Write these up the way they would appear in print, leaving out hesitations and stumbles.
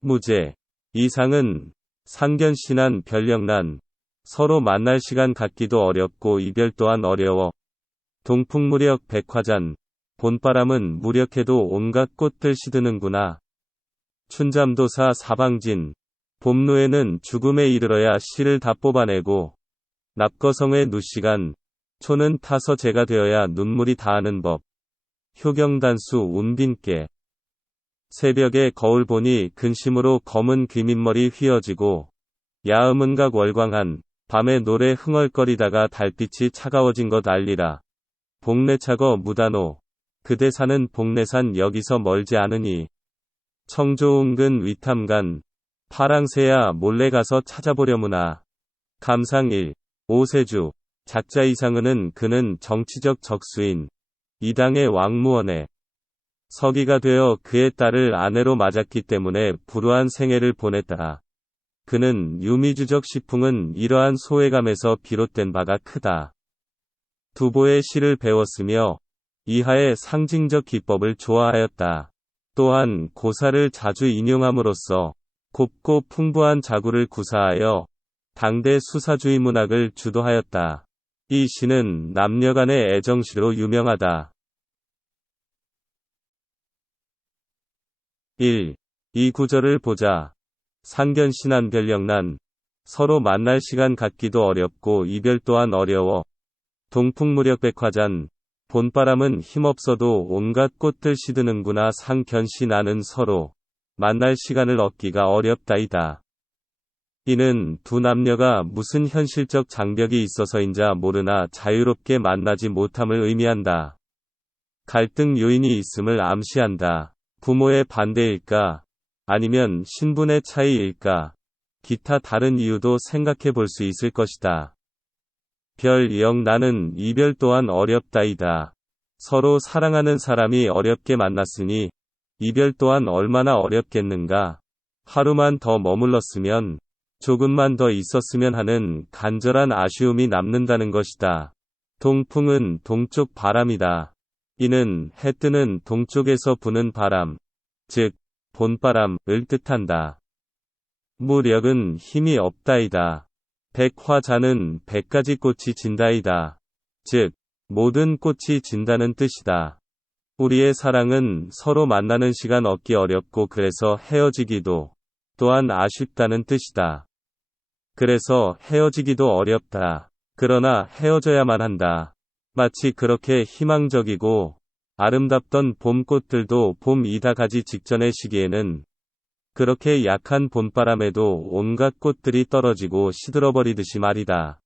무제. 이상은 상견신한 별령난. 서로 만날 시간 갖기도 어렵고 이별 또한 어려워. 동풍무력 백화잔. 봄바람은 무력해도 온갖 꽃들 시드는구나. 춘잠도사 사방진. 봄노에는 죽음에 이르러야 씨를 다 뽑아내고. 납거성의 누시간. 초는 타서 재가 되어야 눈물이 닿는 법. 효경단수 운빈께. 새벽에 거울 보니 근심으로 검은 귀밑머리 휘어지고. 야음은각 월광한. 밤에 노래 흥얼거리다가 달빛이 차가워진 것 알리라. 복내차거 무단호. 그대 사는 복내산 여기서 멀지 않으니. 청조은근 위탐간. 파랑새야 몰래 가서 찾아보려무나. 감상일. 오세주. 작자 이상은은 그는 정치적 적수인 이당의 왕무원에 서기가 되어 그의 딸을 아내로 맞았기 때문에 불우한 생애를 보냈다. 그는 유미주적 시풍은 이러한 소외감에서 비롯된 바가 크다. 두보의 시를 배웠으며 이하의 상징적 기법을 좋아하였다. 또한 고사를 자주 인용함으로써 곱고 풍부한 자구를 구사하여 당대 수사주의 문학을 주도하였다. 이 시는 남녀간의 애정시로 유명하다. 1. 이 구절을 보자. 상견신한 별령난. 서로 만날 시간 갖기도 어렵고 이별 또한 어려워. 동풍무력 백화잔. 봄바람은 힘없어도 온갖 꽃들 시드는구나. 상견신하는 서로 만날 시간을 얻기가 어렵다이다. 이는 두 남녀가 무슨 현실적 장벽이 있어서인자 모르나 자유롭게 만나지 못함을 의미한다. 갈등 요인이 있음을 암시한다. 부모의 반대일까? 아니면 신분의 차이일까? 기타 다른 이유도 생각해 볼 수 있을 것이다. 영 나는 이별 또한 어렵다이다. 서로 사랑하는 사람이 어렵게 만났으니 이별 또한 얼마나 어렵겠는가. 하루만 더 머물렀으면, 조금만 더 있었으면 하는 간절한 아쉬움이 남는다는 것이다. 동풍은 동쪽 바람이다. 이는 해 뜨는 동쪽에서 부는 바람, 즉 봄바람을 뜻한다. 무력은 힘이 없다이다. 백화자는 100가지 꽃이 진다이다. 즉 모든 꽃이 진다는 뜻이다. 우리의 사랑은 서로 만나는 시간 얻기 어렵고 그래서 헤어지기도 또한 아쉽다는 뜻이다. 그래서 헤어지기도 어렵다. 그러나 헤어져야만 한다. 마치 그렇게 희망적이고 아름답던 봄꽃들도 봄이 다 가지 직전의 시기에는 그렇게 약한 봄바람에도 온갖 꽃들이 떨어지고 시들어버리듯이 말이다.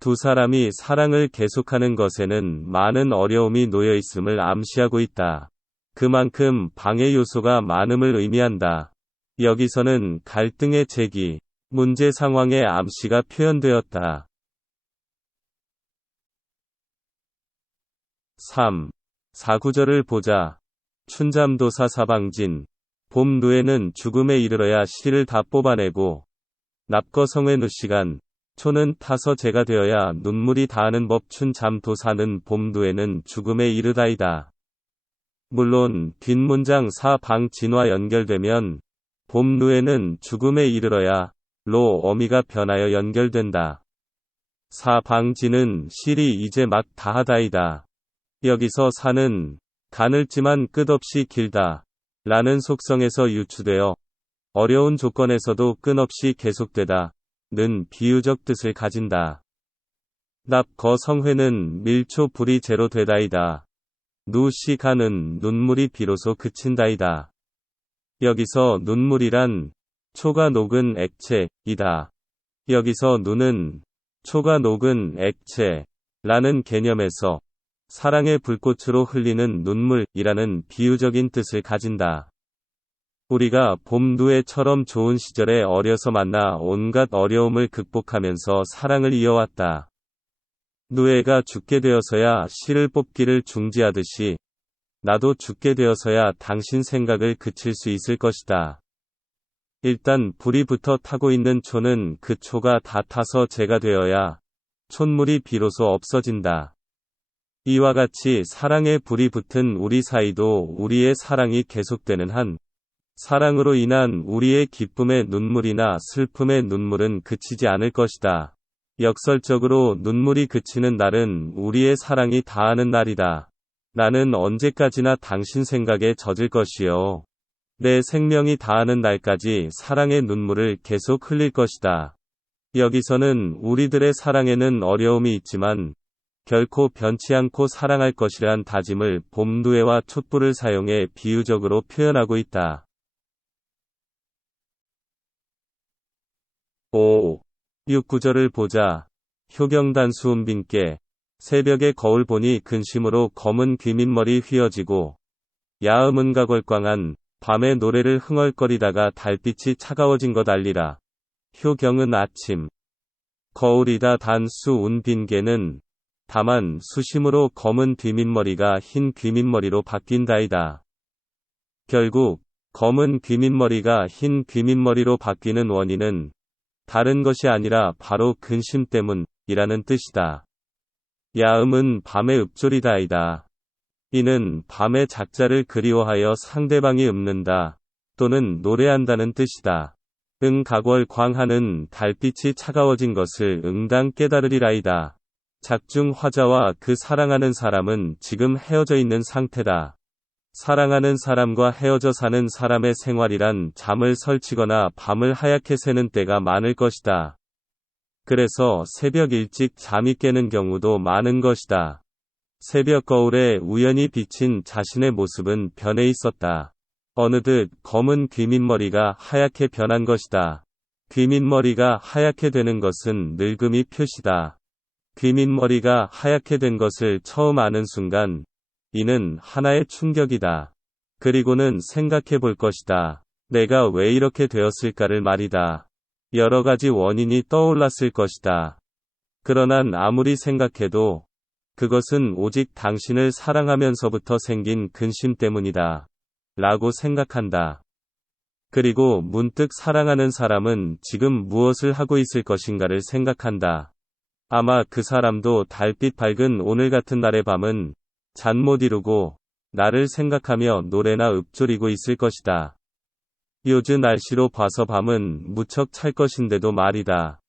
두 사람이 사랑을 계속하는 것에는 많은 어려움이 놓여 있음을 암시하고 있다. 그만큼 방해 요소가 많음을 의미한다. 여기서는 갈등의 제기, 문제 상황의 암시가 표현되었다. 3. 4구절을 보자. 춘잠도사 사방진. 봄 누에는 죽음에 이르러야 씨를 다 뽑아내고. 납거성의 누시간. 초는 타서 재가 되어야 눈물이 닿는 법. 춘잠도사는 봄 누에는 죽음에 이르다이다. 물론 뒷문장 사방진과 연결되면 봄 누에는 죽음에 이르러야 로 어미가 변하여 연결된다. 사방진은 실이 이제 막 다하다이다. 여기서 사는 가늘지만 끝없이 길다 라는 속성에서 유추되어 어려운 조건에서도 끊없이 계속되다 는 비유적 뜻을 가진다. 납거성회는 밀초 불이 제로 되다이다. 누시가는 눈물이 비로소 그친다이다. 여기서 눈물이란 초가 녹은 액체이다. 여기서 누는 초가 녹은 액체라는 개념에서 사랑의 불꽃으로 흘리는 눈물이라는 비유적인 뜻을 가진다. 우리가 봄 누에처럼 좋은 시절에 어려서 만나 온갖 어려움을 극복하면서 사랑을 이어왔다. 누에가 죽게 되어서야 씨를 뽑기를 중지하듯이 나도 죽게 되어서야 당신 생각을 그칠 수 있을 것이다. 일단 불이 붙어 타고 있는 초는 그 초가 다 타서 재가 되어야 촛물이 비로소 없어진다. 이와 같이 사랑의 불이 붙은 우리 사이도 우리의 사랑이 계속되는 한 사랑으로 인한 우리의 기쁨의 눈물이나 슬픔의 눈물은 그치지 않을 것이다. 역설적으로 눈물이 그치는 날은 우리의 사랑이 다하는 날이다. 나는 언제까지나 당신 생각에 젖을 것이요. 내 생명이 다하는 날까지 사랑의 눈물을 계속 흘릴 것이다. 여기서는 우리들의 사랑에는 어려움이 있지만 결코 변치 않고 사랑할 것이란 다짐을 봄두해와 촛불을 사용해 비유적으로 표현하고 있다. 5. 6구절을 보자. 효경단수 은빈께 새벽에 거울 보니 근심으로 검은 귀밑머리 휘어지고 야음은 가걸광한 밤의 노래를 흥얼거리다가 달빛이 차가워진 것 알리라. 효경은 아침. 거울이다 단수 운빈개는 다만 수심으로 검은 귀밑머리가 흰 귀밑머리로 바뀐다이다. 결국 검은 귀밑머리가 흰 귀밑머리로 바뀌는 원인은 다른 것이 아니라 바로 근심 때문이라는 뜻이다. 야음은 밤의 읊조리다이다. 이는 밤의 작자를 그리워하여 상대방이 읊는다 또는 노래한다는 뜻이다. 가궐광하는 달빛이 차가워진 것을 응당 깨달으리라이다. 작중 화자와 그 사랑하는 사람은 지금 헤어져 있는 상태다. 사랑하는 사람과 헤어져 사는 사람의 생활이란 잠을 설치거나 밤을 하얗게 새는 때가 많을 것이다. 그래서 새벽 일찍 잠이 깨는 경우도 많은 것이다. 새벽 거울에 우연히 비친 자신의 모습은 변해 있었다. 어느덧 검은 귀밑머리가 하얗게 변한 것이다. 귀밑머리가 하얗게 되는 것은 늙음이 표시다. 귀밑머리가 하얗게 된 것을 처음 아는 순간, 이는 하나의 충격이다. 그리고는 생각해 볼 것이다. 내가 왜 이렇게 되었을까를 말이다. 여러 가지 원인이 떠올랐을 것이다. 그러나 아무리 생각해도 그것은 오직 당신을 사랑하면서부터 생긴 근심 때문이다. 라고 생각한다. 그리고 문득 사랑하는 사람은 지금 무엇을 하고 있을 것인가를 생각한다. 아마 그 사람도 달빛 밝은 오늘 같은 날의 밤은 잠 못 이루고 나를 생각하며 노래나 읊조리고 있을 것이다. 요즘 날씨로 봐서 밤은 무척 찰 것인데도 말이다.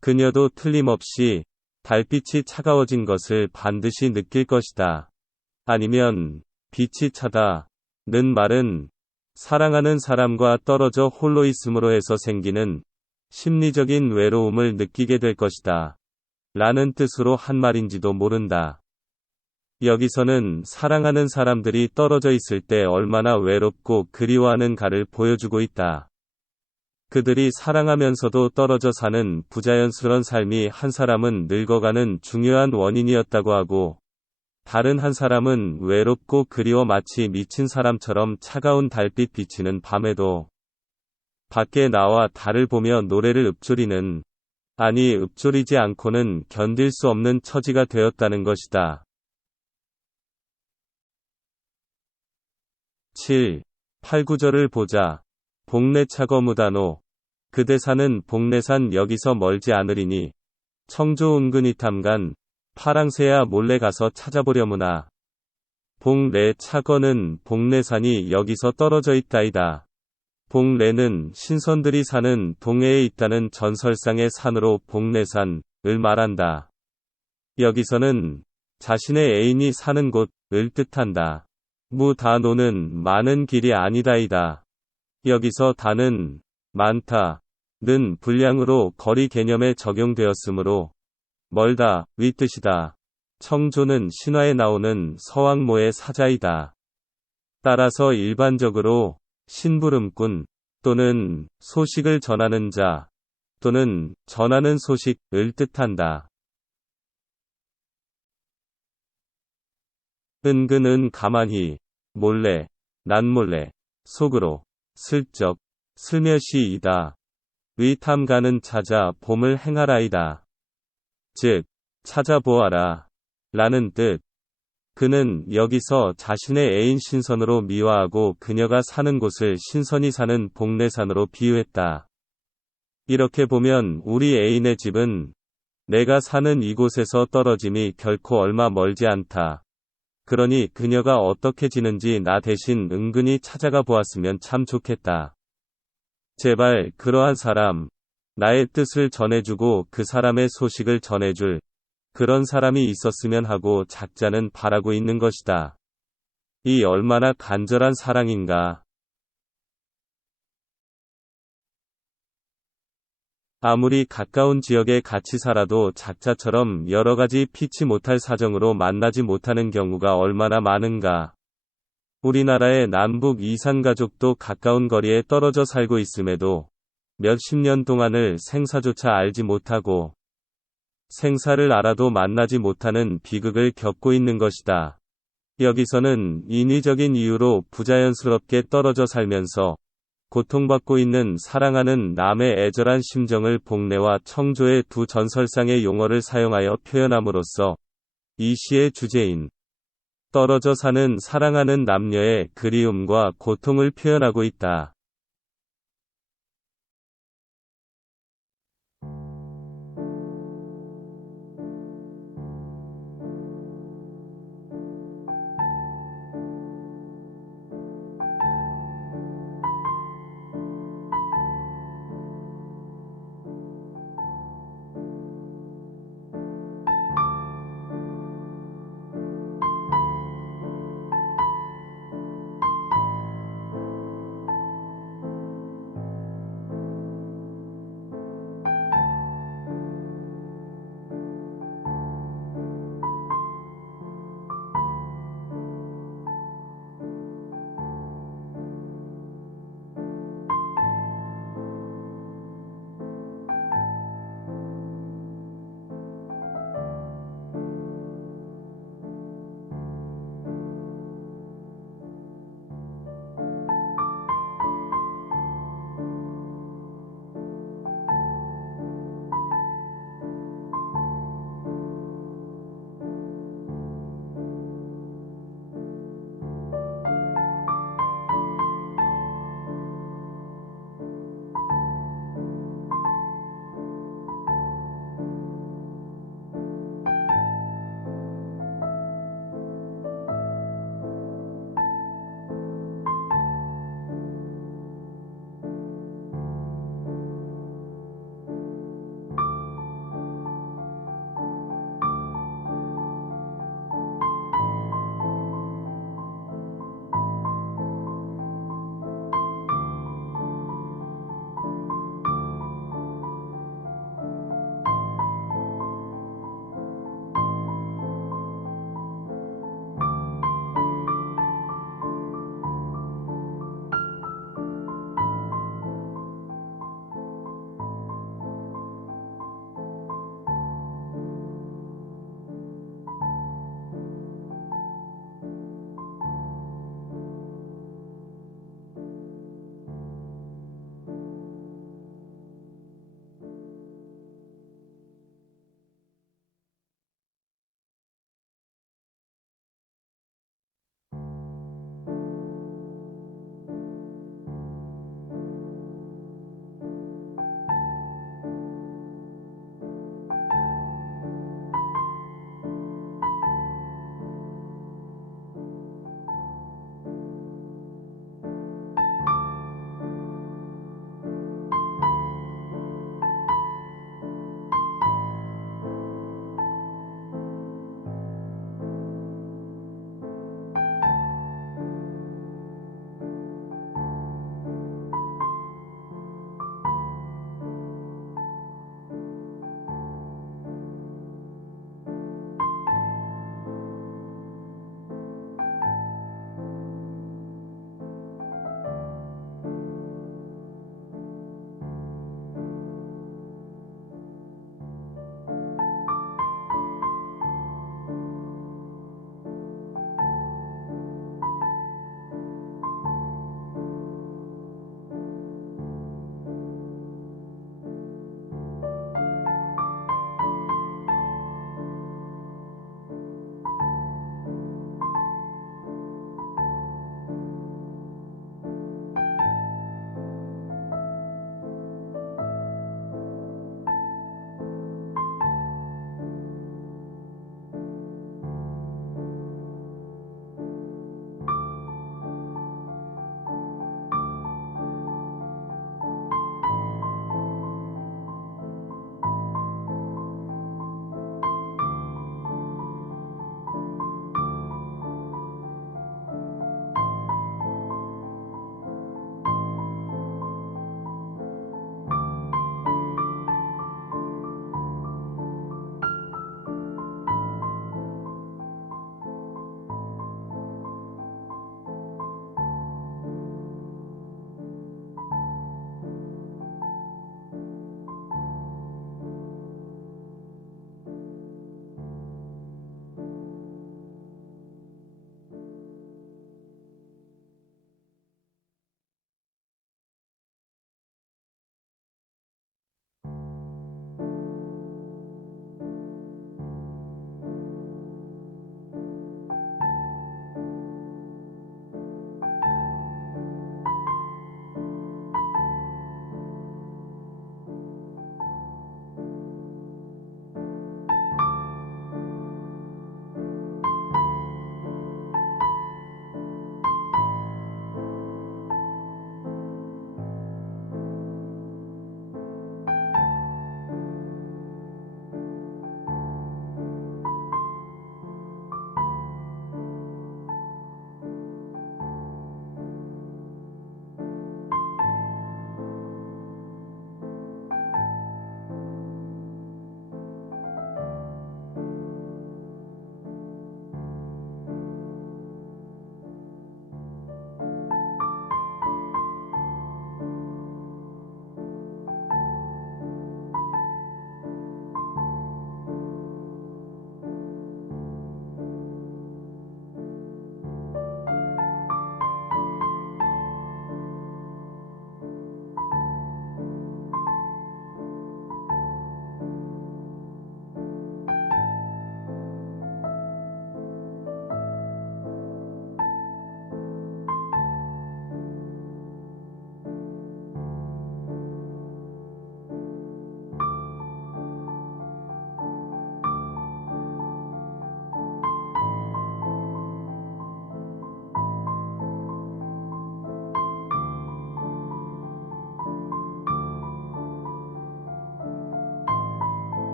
그녀도 틀림없이 달빛이 차가워진 것을 반드시 느낄 것이다. 아니면 빛이 차다. 는 말은 사랑하는 사람과 떨어져 홀로 있음으로 해서 생기는 심리적인 외로움을 느끼게 될 것이다. 라는 뜻으로 한 말인지도 모른다. 여기서는 사랑하는 사람들이 떨어져 있을 때 얼마나 외롭고 그리워하는가를 보여주고 있다. 그들이 사랑하면서도 떨어져 사는 부자연스러운 삶이 한 사람은 늙어가는 중요한 원인이었다고 하고, 다른 한 사람은 외롭고 그리워 마치 미친 사람처럼 차가운 달빛 비치는 밤에도 밖에 나와 달을 보며 노래를 읊조리는, 아니 읊조리지 않고는 견딜 수 없는 처지가 되었다는 것이다. 7. 8구절을 보자. 복내차거무다노. 그대 사는 복내산 여기서 멀지 않으리니 청조 은근히 탐간 파랑새야 몰래 가서 찾아보려무나. 복내차거는 복내산이 여기서 떨어져 있다이다. 복내는 신선들이 사는 동해에 있다는 전설상의 산으로 복내산을 말한다. 여기서는 자신의 애인이 사는 곳을 뜻한다. 무다노는 많은 길이 아니다이다. 여기서 다는 많다는 분량으로 거리 개념에 적용되었으므로 멀다 위 뜻이다. 청조는 신화에 나오는 서왕모의 사자이다. 따라서 일반적으로 심부름꾼 또는 소식을 전하는 자 또는 전하는 소식을 뜻한다. 은근은 가만히, 몰래, 난몰래, 속으로, 슬쩍, 슬며시이다. 위탐가는 찾아 봄을 행하라이다. 즉, 찾아보아라. 라는 뜻. 그는 여기서 자신의 애인 신선으로 미화하고 그녀가 사는 곳을 신선이 사는 복내산으로 비유했다. 이렇게 보면 우리 애인의 집은 내가 사는 이곳에서 떨어짐이 결코 얼마 멀지 않다. 그러니 그녀가 어떻게 지는지 나 대신 은근히 찾아가 보았으면 참 좋겠다. 제발 그러한 사람, 나의 뜻을 전해주고 그 사람의 소식을 전해줄 그런 사람이 있었으면 하고 작자는 바라고 있는 것이다. 이 얼마나 간절한 사랑인가. 아무리 가까운 지역에 같이 살아도 작자처럼 여러 가지 피치 못할 사정으로 만나지 못하는 경우가 얼마나 많은가. 우리나라의 남북 이산가족도 가까운 거리에 떨어져 살고 있음에도 몇십 년 동안을 생사조차 알지 못하고 생사를 알아도 만나지 못하는 비극을 겪고 있는 것이다. 여기서는 인위적인 이유로 부자연스럽게 떨어져 살면서 고통받고 있는 사랑하는 남의 애절한 심정을 복례와 청조의 두 전설상의 용어를 사용하여 표현함으로써 이 시의 주제인 떨어져 사는 사랑하는 남녀의 그리움과 고통을 표현하고 있다.